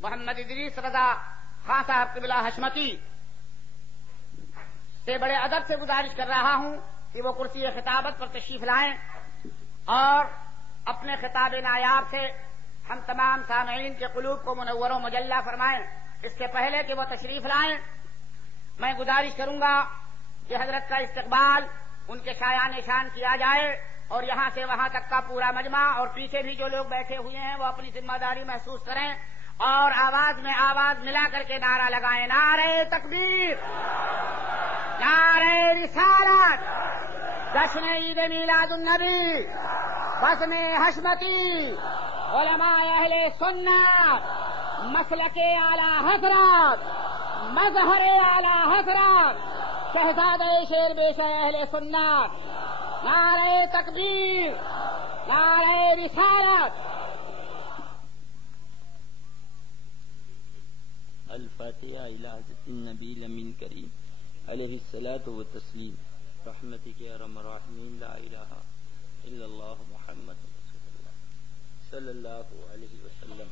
محمد ادریس رضا خان صاحب قبلہ حشمتی سے بڑے ادب سے گزارش کر رہا ہوں کہ وہ کرسی خطابت پر تشریف لائیں اور اپنے خطاب نایاب سے ہم تمام سامعین کے قلوب کو منور و مجلہ فرمائیں۔ اس سے پہلے کہ وہ تشریف لائیں میں گزارش کروں گا کہ حضرت کا استقبال ان کے شایان نشان کیا جائے اور یہاں سے وہاں تک کا پورا مجمع اور پیچھے بھی جو لوگ بیٹھے ہوئے ہیں وہ اپنی ذمہ داری محسوس کریں اور آواز میں آواز ملا کر کے نعرہ لگائیں، نعرہ تکبیر، نعرہ رسالت، جشن عید میلاد النبی، بزم حشمتی، علماء اہل سنت، مسلک اعلی حضرت، مظہر اعلی حضرت، شہزادہ شیر بیش اہل سنت، نعرہ تکبیر، نعرہ رسالت۔ الفاتحہ الی حضرت النبی الامین کریم علیہ الصلاۃ والتسلیم۔ رحمتک یا ارحم الراحمین، لا الہ الا اللہ محمد رسول اللہ صلی اللہ علیہ وسلم۔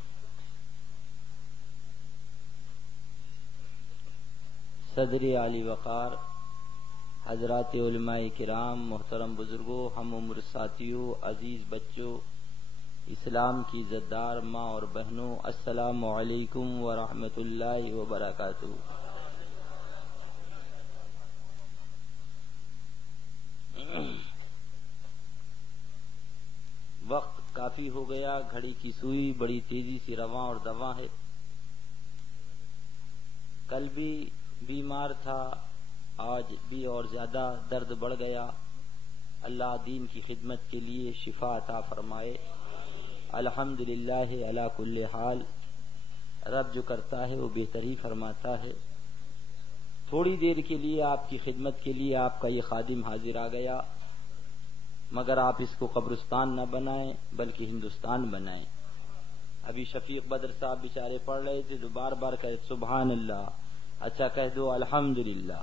صدر علی وقار، حضرات علماء کرام، محترم بزرگوں، ہم عمر ساتھیوں، عزیز بچوں، اسلام کی عزتدار ماں اور بہنوں، السلام علیکم ورحمۃ اللہ وبرکاتہ۔ وقت کافی ہو گیا، گھڑی کی سوئی بڑی تیزی سے رواں اور دواں ہے۔ کل بھی بیمار تھا، آج بھی اور زیادہ درد بڑھ گیا۔ اللہ دین کی خدمت کے لیے شفا عطا فرمائے۔ الحمدللہ علی کل حال، رب جو کرتا ہے وہ بہتر ہی فرماتا ہے۔ تھوڑی دیر کے لیے آپ کی خدمت کے لیے آپ کا یہ خادم حاضر آ گیا، مگر آپ اس کو قبرستان نہ بنائیں بلکہ ہندوستان بنائیں۔ ابھی شفیق بدر صاحب بیچارے پڑھ رہے تھے تو بار بار کہے سبحان اللہ، اچھا کہہ دو الحمدللہ۔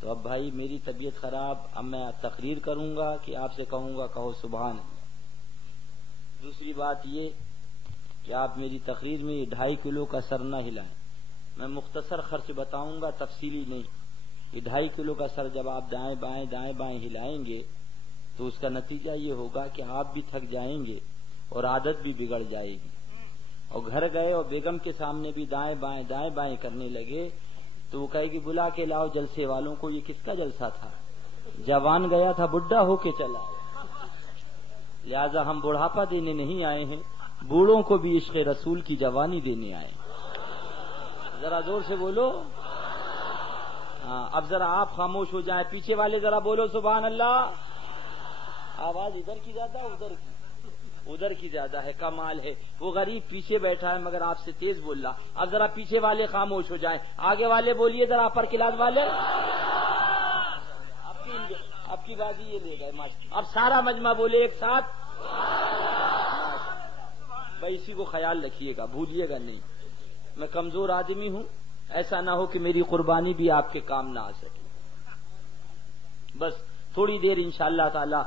تو اب بھائی میری طبیعت خراب، اب میں تقریر کروں گا کہ آپ سے کہوں گا کہو سبحان اللہ۔ دوسری بات یہ کہ آپ میری تقریر میں یہ 2.5 کلو کا سر نہ ہلائیں، میں مختصر خرچ بتاؤں گا، تفصیلی نہیں۔ یہ 2.5 کلو کا سر جب آپ دائیں بائیں ہلائیں گے تو اس کا نتیجہ یہ ہوگا کہ آپ بھی تھک جائیں گے اور عادت بھی بگڑ جائے گی، اور گھر گئے اور بیگم کے سامنے بھی دائیں بائیں کرنے لگے تو وہ کہے گی بلا کے لاؤ جلسے والوں کو، یہ کس کا جلسہ تھا؟ جوان گیا تھا بڈھا ہو کے چلا آیا۔ لہذا ہم بڑھاپا دینے نہیں آئے ہیں، بوڑھوں کو بھی عشق رسول کی جوانی دینے آئے ہیں۔ ذرا زور سے بولو۔ اب ذرا آپ خاموش ہو جائیں، پیچھے والے ذرا بولو سبحان اللہ۔ آواز ادھر کی زیادہ ادھر کی زیادہ ہے، کمال ہے۔ وہ غریب پیچھے بیٹھا ہے مگر آپ سے تیز بول رہا۔ اب ذرا پیچھے والے خاموش ہو جائیں، آگے والے بولیے ذرا، اپر کلاس والے۔ اب کی بازی یہ لے گئے، اب سارا مجمع بولے ایک ساتھ۔ بھائی اسی کو خیال رکھیے گا، بھولیے گا نہیں، میں کمزور آدمی ہوں، ایسا نہ ہو کہ میری قربانی بھی آپ کے کام نہ آ سکے۔ بس تھوڑی دیر انشاءاللہ تعالی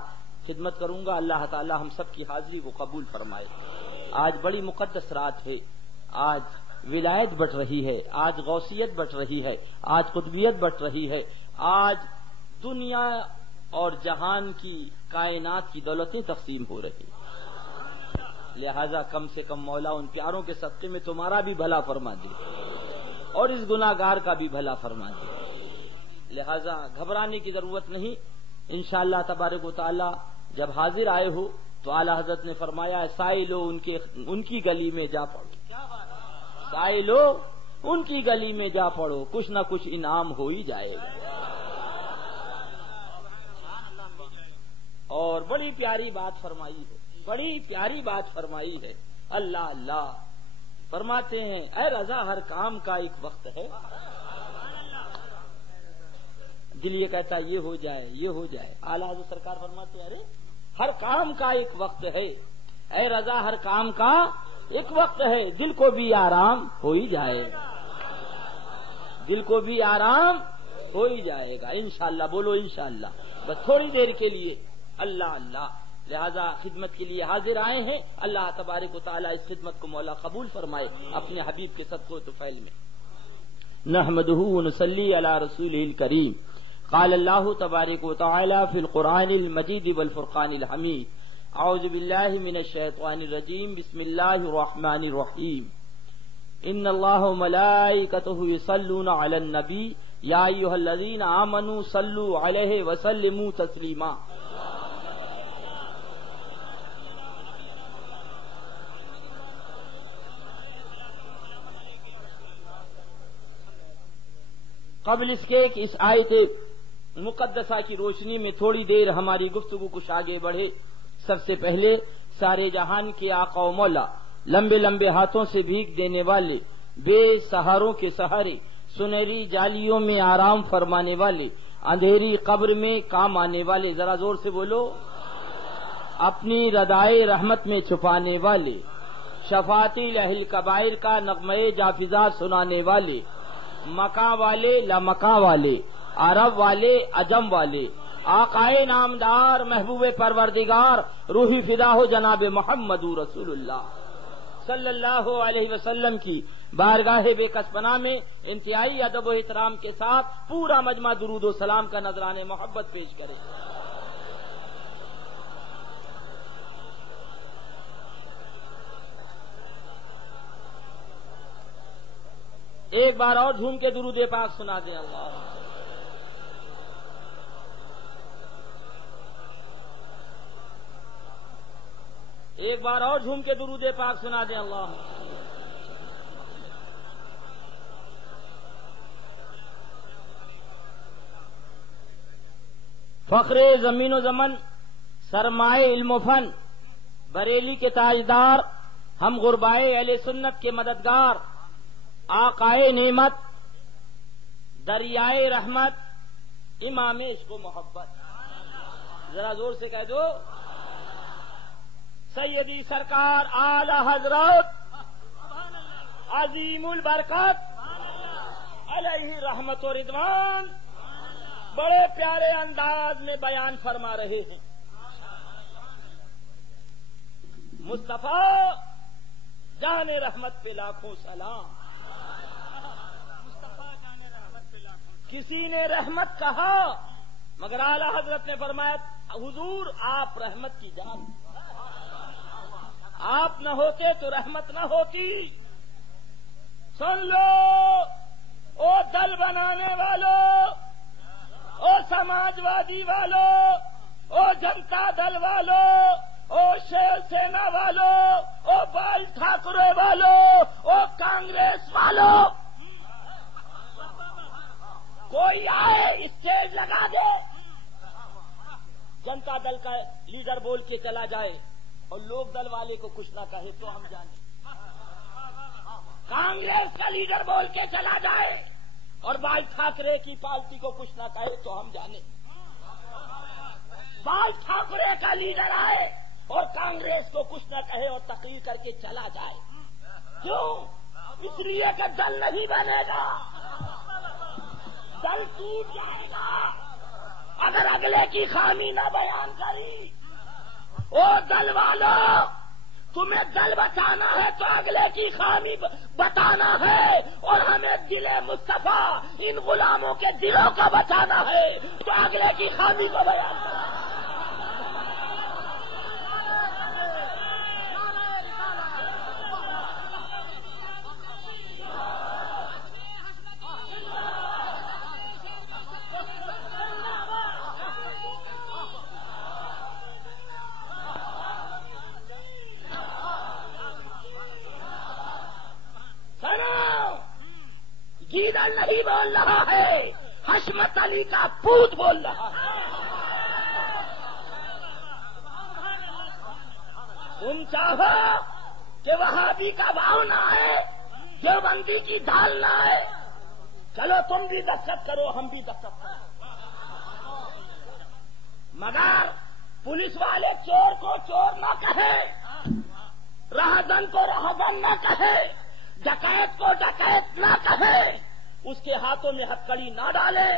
خدمت کروں گا، اللہ تعالی ہم سب کی حاضری کو قبول فرمائے۔ آج بڑی مقدس رات ہے، آج ولایت بٹ رہی ہے، آج غوثیت بٹ رہی ہے، آج قطبیت بٹ رہی ہے، آج دنیا اور جہان کی کائنات کی دولتیں تقسیم ہو رہی ہیں۔ لہذا کم سے کم مولا ان پیاروں کے صدقے میں تمہارا بھی بھلا فرما دے اور اس گناہگار کا بھی بھلا فرما دے۔ لہذا گھبرانے کی ضرورت نہیں، انشاءاللہ تبارک و تعالی جب حاضر آئے ہو تو اعلی حضرت نے فرمایا ہے سائلو ان کی گلی میں جا پڑو، سائلو ان کی گلی میں جا پڑو، کچھ نہ کچھ انعام ہو ہی جائے گا۔ اور بڑی پیاری بات فرمائی ہے، بڑی پیاری بات فرمائی ہے۔ اللہ اللہ فرماتے ہیں اے رضا ہر کام کا ایک وقت ہے۔ دل یہ کہتا ہے یہ ہو جائے یہ ہو جائے، اعلیٰ حضرت سرکار فرماتے ہیں ارے ہر کام کا ایک وقت ہے، اے رضا ہر کام کا ایک وقت ہے، دل کو بھی آرام ہو ہی جائے گا، دل کو بھی آرام ہو ہی جائے گا انشاءاللہ۔ بولو انشاءاللہ۔ بس تھوڑی دیر کے لیے اللہ اللہ لہذا خدمت کے لیے حاضر آئے ہیں. اللہ تبارک و تعالیٰ اس خدمت کو مولا قبول فرمائے اپنے حبیب کے صدقہ و طفیل میں. نحمدہ ونصلی علی رسولہ الکریم. قال اللہ تبارک و تعالیٰ فی القرآن المجید والفرقان الحمید. اعوذ باللہ من الشیطان الرجیم. بسم اللہ الرحمن الرحیم. ان اللہ وملائکتہ یصلون علی النبی یا ایھا الذین آمنوا صلوا علیہ وسلموا تسلیما. قبل اس کے کہ اس آیت مقدسہ کی روشنی میں تھوڑی دیر ہماری گفتگو کچھ آگے بڑھے، سب سے پہلے سارے جہان کے آقا و مولا، لمبے لمبے ہاتھوں سے بھیک دینے والے، بے سہاروں کے سہارے، سنہری جالیوں میں آرام فرمانے والے، اندھیری قبر میں کام آنے والے، ذرا زور سے بولو، اپنی ردائے رحمت میں چھپانے والے، شفاعتی لہل کبائر کا نغمے جافزا سنانے والے، مکہ والے لامکہ والے، عرب والے عجم والے، آقائے نامدار محبوب پروردگار روحی فدا ہو جناب محمد رسول اللہ صلی اللہ علیہ وسلم کی بارگاہ بے کس پناہ میں انتہائی ادب و احترام کے ساتھ پورا مجمع درود و سلام کا نذرانہ محبت پیش کرے. ایک بار اور جھوم کے درود پاک سنا دیں. اللہ ایک بار اور جھوم کے درود پاک سنا دیں. اللہ فخر زمین و زمن، سرمائے علم و فن، بریلی کے تاجدار، ہم غربائے اہل سنت کے مددگار، آقائے نعمت، دریائے رحمت، امام عشق و محبت، ذرا زور سے کہہ دو، سیدی سرکار اعلی حضرت عظیم البرکت علیہ رحمت و رضوان بڑے پیارے انداز میں بیان فرما رہے ہیں. مصطفیٰ جان رحمت پہ لاکھوں سلام. کسی نے رحمت کہا مگر اعلی حضرت نے فرمایا حضور آپ رحمت کی جان، آپ نہ ہوتے تو رحمت نہ ہوتی. سن لو او دل بنانے والوں، او سماجوادی والوں، او جنتا دل والوں، او شیو سینا والوں، او بال ٹھاکرے والوں، او کانگریس والوں، کوئی آئے اسٹیج لگا دے، جنتا دل کا لیڈر بول کے چلا جائے اور لوگ دل والے کو کچھ نہ کہے تو ہم جانیں. کانگریس کا لیڈر بول کے چلا جائے اور بال ٹھاکرے کی پارٹی کو کچھ نہ کہے تو ہم جانیں. بال ٹھاکرے کا لیڈر آئے اور کانگریس کو کچھ نہ کہے اور تقریر کر کے چلا جائے، کیوں؟ اس لیے کہ دل نہیں بنے گا، دل ٹوٹ جائے گا اگر اگلے کی خامی نہ بیان کری. او دل والوں، تمہیں دل بچانا ہے تو اگلے کی خامی بتانا ہے، اور ہمیں دل مصطفیٰ ان غلاموں کے دلوں کا بچانا ہے تو اگلے کی خامی کو بیان کرنا. گیدڑ نہیں بول رہا ہے، حشمت علی کا پوت بول رہا ہے. تم چاہو کہ وہابی کا بھاؤ نہ آئے، دیوبندی کی ڈھال نہ آئے، چلو تم بھی دستخط کرو، ہم بھی دستخط کرو، مگر پولیس والے چور کو چور نہ کہے، راہدن کو راہدن نہ کہے، ڈکیت کو ڈکیت نہ کہے، اس کے ہاتھوں میں ہتکڑی نہ ڈالے،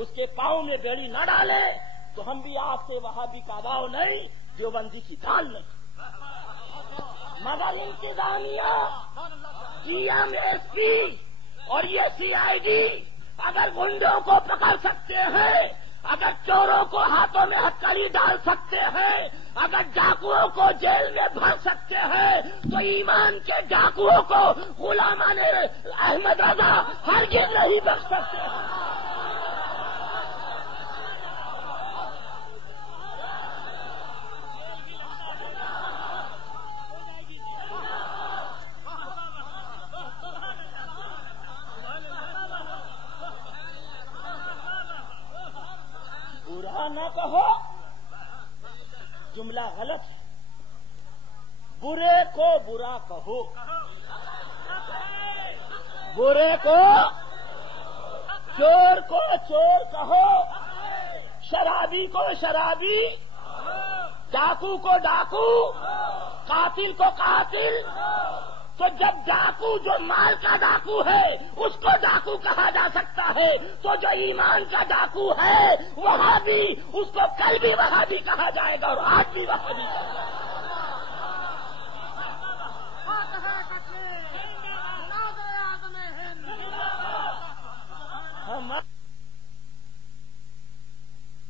اس کے پاؤں میں بیڑی نہ ڈالے، تو ہم بھی آپ سے وہابی کا بھاؤ نہیں، دیوبندی کی دال نہیں، مگر انتظامیہ، DMSP اور یہ CID اگر گنڈوں کو پکڑ سکتے ہیں، اگر چوروں کو ہاتھوں میں ہتکڑی ڈال سکتے ہیں، اگر ڈاکوؤں کو جیل میں بھر سکتے ہیں، تو ایمان کے ڈاکوؤں کو غلامان احمد رضا ہرگز نہیں بخش سکتے ہیں۔ برا نہ کہو، جملہ غلط ہے، برے کو برا کہو، برے کو چور کہو، شرابی کو شرابی، ڈاکو کو ڈاکو، قاتل کو قاتل۔ تو جب ڈاکو جو مال کا ڈاکو ہے اس کو ڈاکو کہا جا سکتا ہے، تو جو ایمان کا ڈاکو ہے وہاں بھی اس کو کل بھی وہاں بھی کہا جائے گا اور آج بھی وہاں بھی کہا جائے گا۔ ہم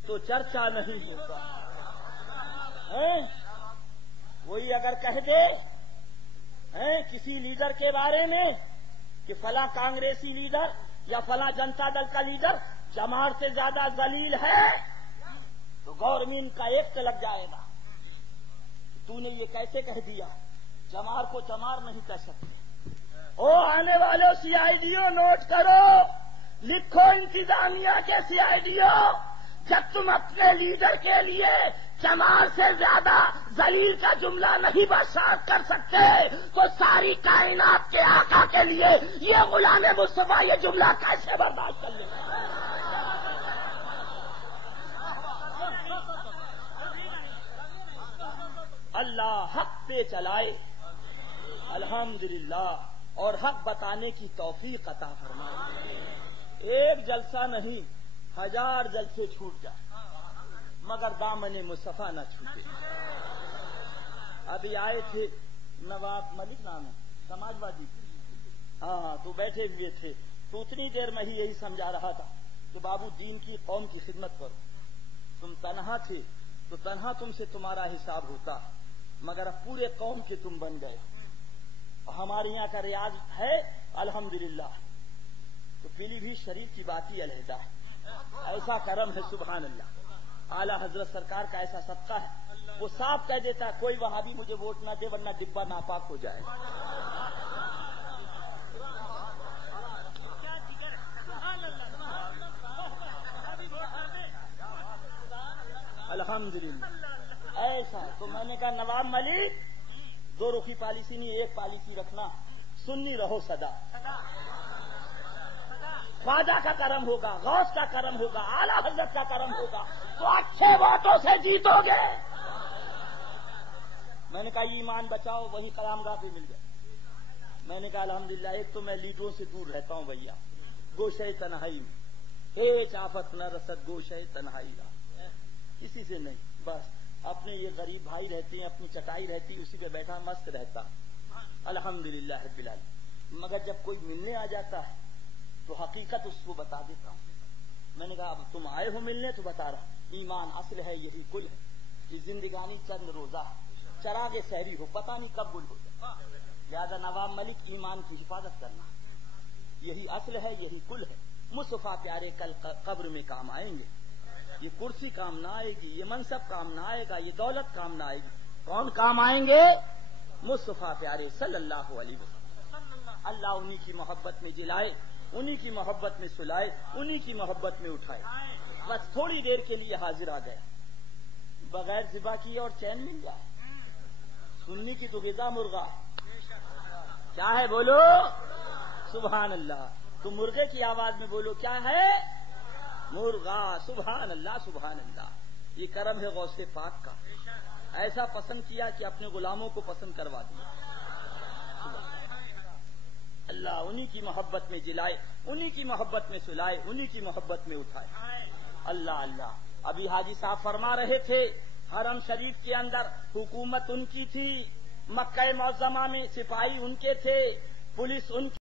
تو چرچا نہیں ہوتا، وہی اگر کہہ دے کسی لیڈر کے بارے میں کہ فلاں کانگریسی لیڈر یا فلاں جنتا دل کا لیڈر چمار سے زیادہ ذلیل ہے، تو گورنمنٹ کا ایکٹ لگ جائے گا۔ تو نے یہ کیسے کہہ دیا؟ چمار کو چمار نہیں کہہ سکتے۔ او آنے والوں CIDO نوٹ کرو، لکھو انتظامیہ کے CIDO، جب تم اپنے لیڈر کے لیے چمار سے زیادہ ذلیل کا جملہ نہیں برداشت کر سکتے تو ساری کائنات کے آقا کے لیے یہ غلام مصطفیٰ یہ جملہ کیسے برداشت کر لے گا؟ اللہ حق پہ چلائے الحمدللہ، اور حق بتانے کی توفیق عطا فرمائے۔ ایک جلسہ نہیں، 1000 جلسے چھوٹ جائے مگر دامن مصطفیٰ نہ چھوٹے۔ ابھی آئے تھے نواب ملک نام ہے، سماجوادی، ہاں تو بیٹھے ہوئے تھے، تو اتنی دیر میں ہی یہی سمجھا رہا تھا کہ بابو دین کی قوم کی خدمت کرو، تم تنہا تھے تو تنہا تم سے تمہارا حساب ہوتا، مگر اب پورے قوم کے تم بن گئے۔ ہمارے یہاں کا ریاض ہے الحمدللہ، تو پیلی بھی شریف کی بات ہی علیحدہ ہے، ایسا کرم ہے سبحان اللہ۔ اعلیٰ حضرت سرکار کا ایسا صدقہ ہے، وہ صاف کہہ دیتا ہے کوئی وہابی مجھے ووٹ نہ دے ورنہ ڈبہ ناپاک ہو جائے۔ الحمدللہ ایسا تو میں نے کہا نواب ملک 2 رخی پالیسی نہیں، ایک پالیسی رکھنا، سنی رہو سدا، خواجہ کا کرم ہوگا، غوث کا کرم ہوگا، اعلیٰ حضرت کا کرم ہوگا تو اچھے ووٹوں سے جیتو گے۔ میں نے کہا ایمان بچاؤ، وہی کلام گاہ پہ مل گئے۔ میں نے کہا الحمدللہ ایک تو میں لیڈروں سے دور رہتا ہوں بھیا، گوشے تنہائی میں ہیچ آفت نہ رسد گوشے تنہائی کا، کسی سے نہیں، بس اپنے یہ غریب بھائی رہتے ہیں، اپنی چٹائی رہتی اسی پہ بیٹھا مست رہتا الحمدللہ رب العالمین۔ مگر جب کوئی ملنے آ جاتا ہے تو حقیقت اس کو بتا دیتا ہوں۔ میں نے کہا اب تم آئے ہو ملنے تو بتا رہا، ایمان اصل ہے یہی کل ہے، یہ زندگانی چند روزہ ہے، چراغ سحری ہو پتہ نہیں کب گل ہو جائے، لہذا نواب ملک ایمان کی حفاظت کرنا، یہی اصل ہے یہی کل ہے۔ مصطفیٰ پیارے کل قبر میں کام آئیں گے، یہ کرسی کام نہ آئے گی، یہ منصب کام نہ آئے گا، یہ دولت کام نہ آئے گی، کون کام آئیں گے؟ مصطفیٰ پیارے صلی اللہ علیہ وسلم۔ اللہ انہی کی محبت میں جلائے، انہی کی محبت میں سلائے، انہی کی محبت میں اٹھائے۔ بس تھوڑی دیر کے لیے حاضر آ گئے، بغیر ذبح کیے اور چین مل جائے، سنی کی تو غذا مرغا کیا ہے بولو سبحان اللہ، تو مرغے کی آواز میں بولو کیا ہے؟ مرغا، سبحان اللہ سبحان اللہ۔ یہ کرم ہے غوث پاک کا، ایسا پسند کیا کہ اپنے غلاموں کو پسند کروا دیا۔ اللہ انہی کی محبت میں جلائے، انہی کی محبت میں سلائے، انہی کی محبت میں اٹھائے۔ اللہ اللہ۔ ابھی حاجی صاحب فرما رہے تھے حرم شریف کے اندر حکومت ان کی تھی، مکہ معظمہ میں سپاہی ان کے تھے، پولیس ان کی